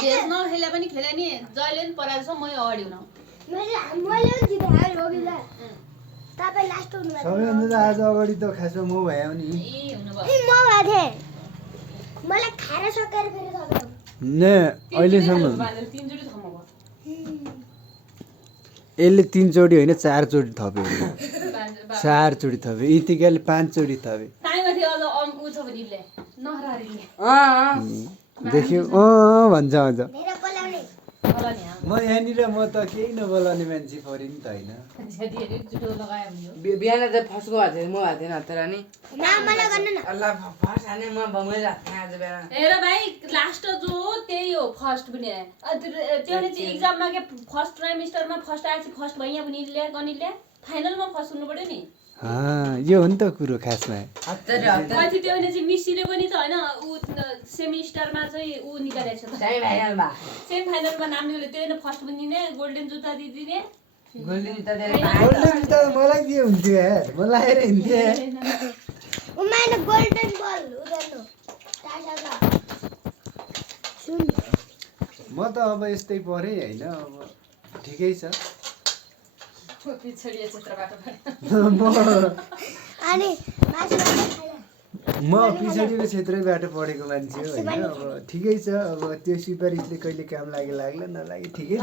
देश नखेले पनि खेले नि जहिले पनि पराएर छ मै अगाडि हुन सबैभन्दा आज अगाडि त खासमा म भयो नि ने अहिलेसम्म यसले 3 चोटि होइन 4 चोटि थप्यो 4 चोटि थप्यो यतिकाले 5 चोटि थप्यो देख्यो भन्छ म यहाँनिर म त केही नबोलाउने मान्छे परि नि त होइन बिहान त फस्को भएको थियो म भएको थिएन हतार नि अल्लाह फर्स्ट हाने म बङ्गै राख्थेँ आज बिहान हेर भाइ लास्ट जो हो त्यही हो फर्स्ट पनि त्यो चाहिँ एक्जाममा के फर्स्ट ट्राइमेस्टरमा फर्स्ट आएपछि फर्स्ट भइया पनि ल्या गणितले फाइनलमा फर्स्ट हुनु पर्यो नि यो हो नि त कुरो खासमा पछि त्यो भने चाहिँ मिसीले पनि त होइन ऊ सेमिस्टरमा चाहिँ ऊ निकालेको छ सेमी फाइनलमा नाम निकाल्यो त्यो होइन फर्स्ट पनि दिने गोल्डन जुत्ता दिदिने गोल्डन जुत्ता दिएर गोल्डन जुत्ता मलाई के हुन्थ्यो यार म लाएर हिँड्थेँ म त अब यस्तै परेँ होइन अब ठिकै छ म पिछडिको क्षेत्रैबाट पढेको मान्छे हो होइन अब ठिकै छ अब त्यो सिफारिसले कहिले काम लाग्यो लाग्ला नलागे ठिकै छ